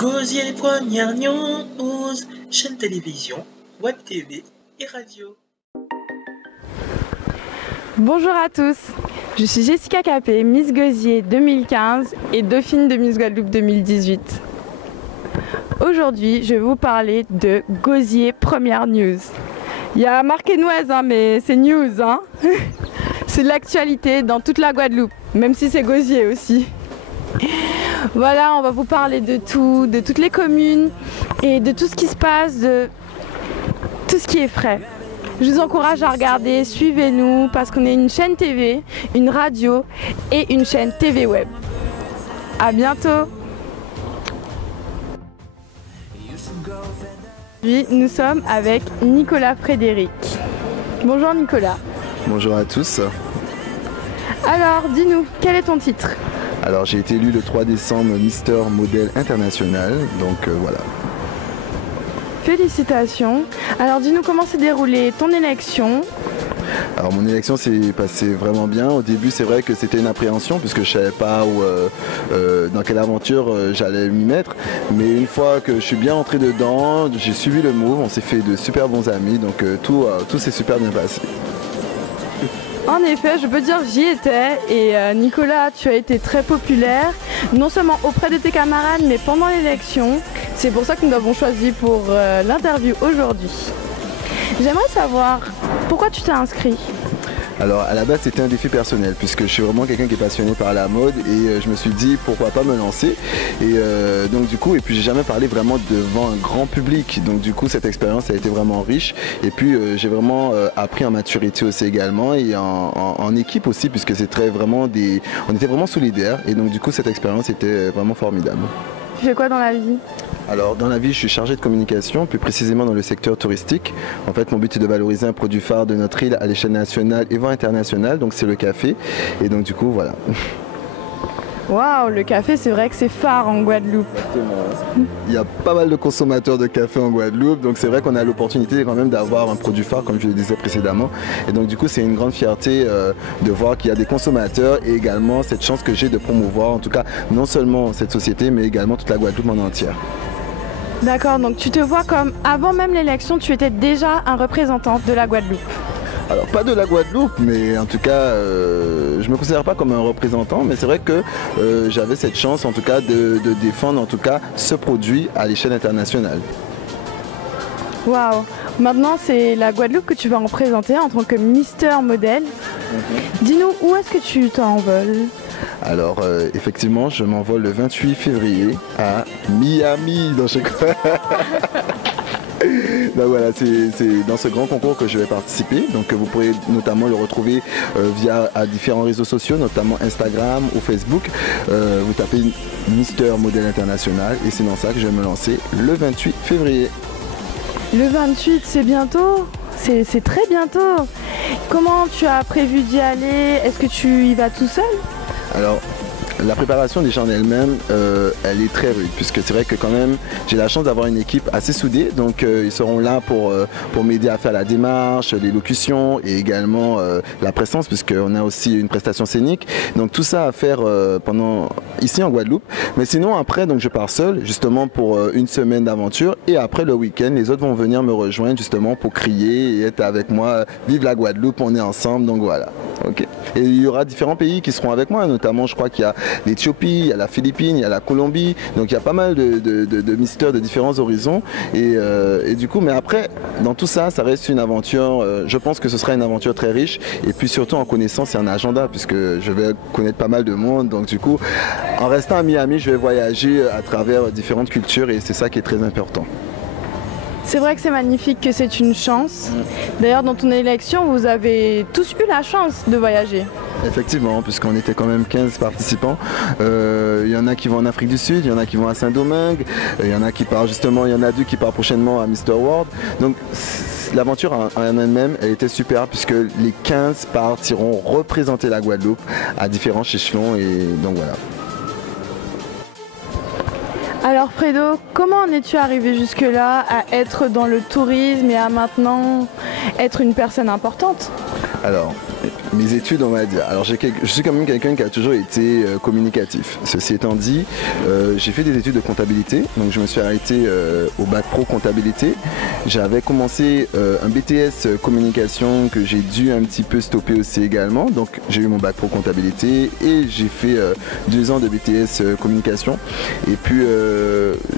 Gosier Première News, chaîne télévision, web TV et radio. Bonjour à tous, je suis Jessica Capé, Miss Gosier 2015 et Dauphine de Miss Guadeloupe 2018. Aujourd'hui, je vais vous parler de Gosier Première News. Il y a marqué Noise, mais c'est news. C'est de l'actualité dans toute la Guadeloupe, même si c'est Gosier aussi. Voilà, on va vous parler de tout, de toutes les communes et de tout ce qui se passe, de tout ce qui est frais. Je vous encourage à regarder, suivez-nous parce qu'on est une chaîne TV, une radio et une chaîne TV web. À bientôt. Aujourd'hui, nous sommes avec Nicolas Frédéric. Bonjour Nicolas. Bonjour à tous. Alors, dis-nous, quel est ton titre ? Alors j'ai été élu le 3 décembre Mister Modèle International, donc voilà. Félicitations. Alors dis-nous comment s'est déroulée ton élection. Alors mon élection s'est passée vraiment bien. Au début c'est vrai que c'était une appréhension puisque je ne savais pas dans quelle aventure j'allais m'y mettre. Mais une fois que je suis bien entré dedans, j'ai suivi le move, on s'est fait de super bons amis, donc tout s'est super bien passé. En effet, je peux dire que j'y étais et Nicolas, tu as été très populaire, non seulement auprès de tes camarades, mais pendant l'élection. C'est pour ça que nous avons choisi pour l'interview aujourd'hui. J'aimerais savoir pourquoi tu t'es inscrit. Alors à la base c'était un défi personnel puisque je suis vraiment quelqu'un qui est passionné par la mode et je me suis dit pourquoi pas me lancer et donc du coup et puis j'ai jamais parlé vraiment devant un grand public, donc du coup cette expérience a été vraiment riche et puis j'ai vraiment appris en maturité aussi également et en équipe aussi puisque c'est on était vraiment solidaires et donc du coup cette expérience était vraiment formidable. Tu fais quoi dans la vie ? Alors dans la vie je suis chargé de communication, plus précisément dans le secteur touristique. En fait mon but est de valoriser un produit phare de notre île à l'échelle nationale et voire internationale, donc c'est le café. Et donc du coup voilà. Waouh, le café c'est vrai que c'est phare en Guadeloupe. Exactement. Il y a pas mal de consommateurs de café en Guadeloupe, donc c'est vrai qu'on a l'opportunité quand même d'avoir un produit phare comme je le disais précédemment. Et donc du coup c'est une grande fierté de voir qu'il y a des consommateurs et également cette chance que j'ai de promouvoir en tout cas non seulement cette société mais également toute la Guadeloupe en entière. D'accord, donc tu te vois comme avant même l'élection, tu étais déjà un représentant de la Guadeloupe. Alors pas de la Guadeloupe, mais en tout cas je me considère pas comme un représentant, mais c'est vrai que j'avais cette chance en tout cas de défendre en tout cas ce produit à l'échelle internationale. Waouh, maintenant c'est la Guadeloupe que tu vas représenter en tant que Mister Modèle. Dis-nous où est-ce que tu t'envoles ? Alors effectivement je m'envole le 28 février à Miami dans chaque donc voilà, c'est dans ce grand concours que je vais participer. Donc vous pourrez notamment le retrouver via différents réseaux sociaux, notamment Instagram ou Facebook. Vous tapez Mister Modèle International et c'est dans ça que je vais me lancer le 28 février. Le 28, c'est bientôt ? C'est très bientôt. Comment tu as prévu d'y aller ? Est-ce que tu y vas tout seul ? Alors, la préparation déjà en elle-même, elle est très rude puisque c'est vrai que quand même j'ai la chance d'avoir une équipe assez soudée, donc ils seront là pour m'aider à faire la démarche, l'élocution et également la présence puisqu'on a aussi une prestation scénique, donc tout ça à faire ici en Guadeloupe. Mais sinon après donc je pars seul justement pour une semaine d'aventure et après le week-end les autres vont venir me rejoindre justement pour crier et être avec moi, vive la Guadeloupe, on est ensemble, donc voilà. Okay. Et il y aura différents pays qui seront avec moi, notamment je crois qu'il y a l'Éthiopie, il y a la Philippine, il y a la Colombie, donc il y a pas mal de mystères de différents horizons et du coup, mais après dans tout ça, ça reste une aventure, je pense que ce sera une aventure très riche et puis surtout en connaissance et en agenda puisque je vais connaître pas mal de monde, donc du coup en restant à Miami, je vais voyager à travers différentes cultures et c'est ça qui est très important. C'est vrai que c'est magnifique, que c'est une chance. D'ailleurs, dans ton élection, vous avez tous eu la chance de voyager. Effectivement, puisqu'on était quand même 15 participants. Il y en a qui vont en Afrique du Sud, il y en a qui vont à Saint-Domingue, il y en a qui partent justement, il y en a deux qui partent prochainement à Mr World. Donc l'aventure en elle-même, elle était super puisque les 15 partiront représenter la Guadeloupe à différents échelons et donc voilà. Alors Fredo, comment en es-tu arrivé jusque-là à être dans le tourisme et à maintenant être une personne importante ? Alors, mes études, on va dire. Alors je suis quand même quelqu'un qui a toujours été communicatif. Ceci étant dit, j'ai fait des études de comptabilité, donc je me suis arrêté au bac pro comptabilité. J'avais commencé un BTS communication que j'ai dû un petit peu stopper aussi également. Donc j'ai eu mon bac pro comptabilité et j'ai fait 2 ans de BTS communication. Et puis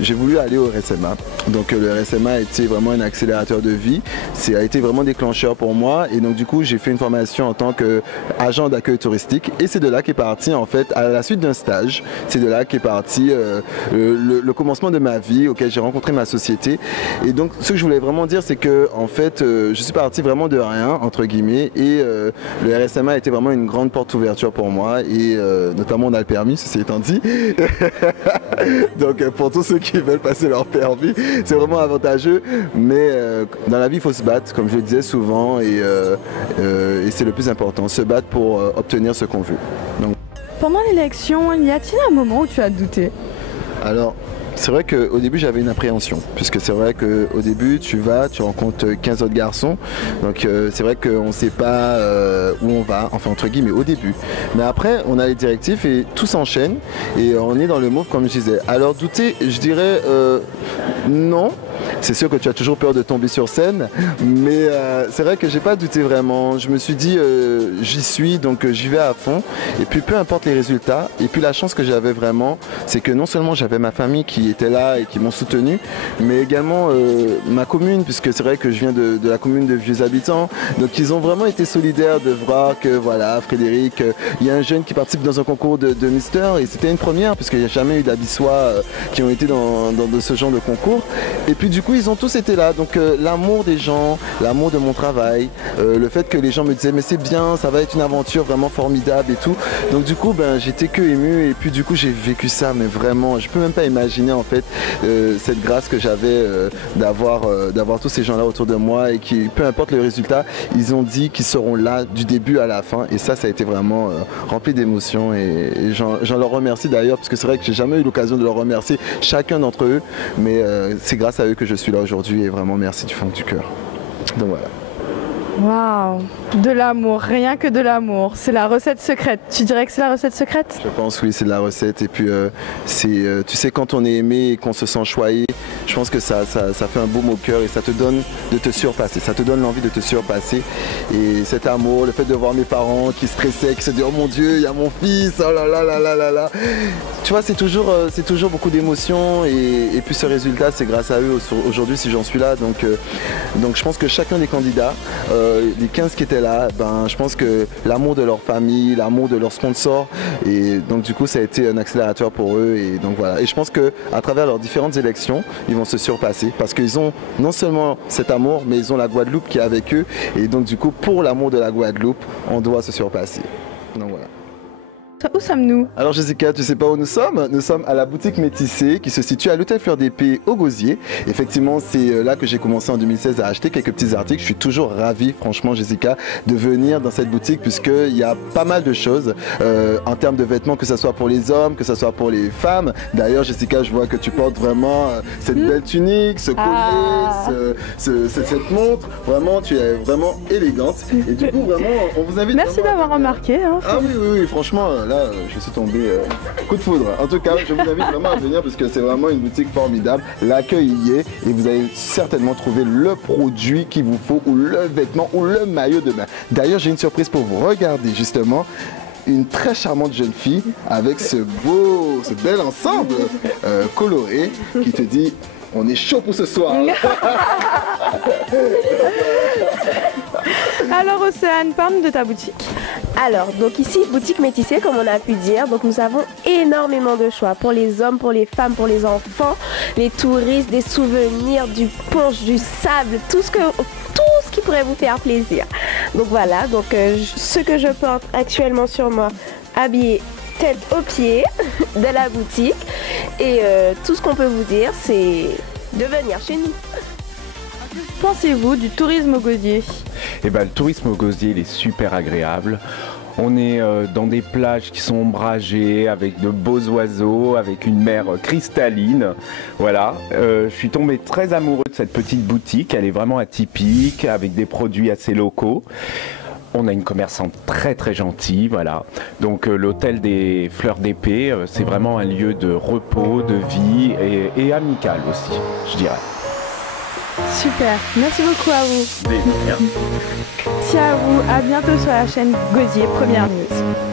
j'ai voulu aller au RSMA. Donc le RSMA a été vraiment un accélérateur de vie. Ça a été vraiment déclencheur pour moi. Et donc du coup j'ai fait une formation en tant qu'agent d'accueil touristique. Et c'est de là qu'est parti en fait, à la suite d'un stage, c'est de là qu'est parti le commencement de ma vie auquel j'ai rencontré ma société. Et donc ce que je voulais vraiment dire, c'est que en fait je suis parti vraiment de rien entre guillemets. Et le RSMA a été vraiment une grande porte d'ouverture pour moi. Et notamment on a le permis, ceci étant dit. Donc pour tous ceux qui veulent passer leur permis, c'est vraiment avantageux. Mais dans la vie il faut se battre, comme je le disais souvent, et c'est le plus important, se battre pour obtenir ce qu'on veut. Donc... Pendant l'élection, y a-t-il un moment où tu as douté? Alors, c'est vrai qu'au début j'avais une appréhension, puisque c'est vrai qu'au début tu rencontres 15 autres garçons, donc c'est vrai qu'on ne sait pas où on va, enfin entre guillemets au début. Mais après on a les directives et tout s'enchaîne et on est dans le move comme je disais. Alors douter, je dirais non. C'est sûr que tu as toujours peur de tomber sur scène, mais c'est vrai que j'ai pas douté vraiment. Je me suis dit j'y suis, donc j'y vais à fond. Et puis peu importe les résultats. Et puis la chance que j'avais vraiment, c'est que non seulement j'avais ma famille qui était là et qui m'ont soutenu, mais également ma commune, puisque c'est vrai que je viens de la commune de Vieux Habitants. Donc ils ont vraiment été solidaires de voir que voilà, Frédéric, il y a un jeune qui participe dans un concours de Mister et c'était une première, puisqu'il n'y a jamais eu d'Abyssois qui ont été dans ce genre de concours. Et puis du coup ils ont tous été là, donc l'amour des gens, l'amour de mon travail, le fait que les gens me disaient mais c'est bien, ça va être une aventure vraiment formidable et tout. Donc du coup j'étais que ému et puis du coup j'ai vécu ça, mais vraiment je peux même pas imaginer en fait cette grâce que j'avais d'avoir tous ces gens là autour de moi et qui, peu importe le résultat, ils ont dit qu'ils seront là du début à la fin et ça a été vraiment rempli d'émotions et j'en leur remercie d'ailleurs, parce que c'est vrai que j'ai jamais eu l'occasion de leur remercier chacun d'entre eux, mais c'est grâce à eux que je suis là aujourd'hui et vraiment merci du fond du cœur. Donc voilà. Waouh, de l'amour, rien que de l'amour. C'est la recette secrète. Tu dirais que c'est la recette secrète? Je pense oui, c'est de la recette. Et puis tu sais, quand on est aimé et qu'on se sent choyé, je pense que ça fait un baume au cœur et ça te donne de te surpasser. Ça te donne l'envie de te surpasser. Et cet amour, le fait de voir mes parents qui stressaient, qui se disent oh mon Dieu, il y a mon fils, oh là là là là là là. Tu vois, c'est toujours beaucoup d'émotions et puis ce résultat, c'est grâce à eux aujourd'hui si j'en suis là. Donc je pense que chacun des candidats, les 15 qui étaient là, je pense que l'amour de leur famille, l'amour de leurs sponsors, et donc du coup ça a été un accélérateur pour eux et donc voilà. Et je pense que à travers leurs différentes élections, ils vont se surpasser parce qu'ils ont non seulement cet amour, mais ils ont la Guadeloupe qui est avec eux et donc du coup pour l'amour de la Guadeloupe, on doit se surpasser. Donc voilà. Où sommes-nous? Alors Jessica, tu sais pas où nous sommes? Nous sommes à la boutique Métissé qui se situe à l'hôtel Fleur d'Épée au Gosier. Effectivement, c'est là que j'ai commencé en 2016 à acheter quelques petits articles. Je suis toujours ravi, franchement Jessica, de venir dans cette boutique puisqu'il y a pas mal de choses en termes de vêtements, que ce soit pour les hommes, que ce soit pour les femmes. D'ailleurs Jessica, je vois que tu portes vraiment cette belle tunique, ce collier, cette montre. Vraiment, tu es vraiment élégante. Et du coup, vraiment, on vous invite. Merci d'avoir remarqué. Hein, ah oui, franchement. Là, je suis tombé coup de foudre. En tout cas, je vous invite vraiment à venir parce que c'est vraiment une boutique formidable. L'accueil y est et vous allez certainement trouver le produit qu'il vous faut ou le vêtement ou le maillot de bain. D'ailleurs, j'ai une surprise pour vous. Regardez justement une très charmante jeune fille avec ce bel ensemble coloré qui te dit on est chaud pour ce soir. Alors Océane, parle de ta boutique. Alors, donc ici, boutique Métissé, comme on a pu dire. Donc nous avons énormément de choix pour les hommes, pour les femmes, pour les enfants, les touristes, des souvenirs, du punch, du sable, tout ce qui pourrait vous faire plaisir. Donc voilà, donc ce que je porte actuellement sur moi, habillé tête aux pieds de la boutique. Et tout ce qu'on peut vous dire, c'est de venir chez nous. Que pensez-vous du tourisme au Gosier? Eh ben, le tourisme au Gosier, il est super agréable. On est dans des plages qui sont ombragées, avec de beaux oiseaux, avec une mer cristalline. Voilà, je suis tombé très amoureux de cette petite boutique. Elle est vraiment atypique, avec des produits assez locaux. On a une commerçante très très gentille, voilà. Donc l'hôtel des Fleurs d'Épée, c'est vraiment un lieu de repos, de vie et amical aussi, je dirais. Super, merci beaucoup à vous. Des liens. Merci à vous, à bientôt sur la chaîne Gosier Première News.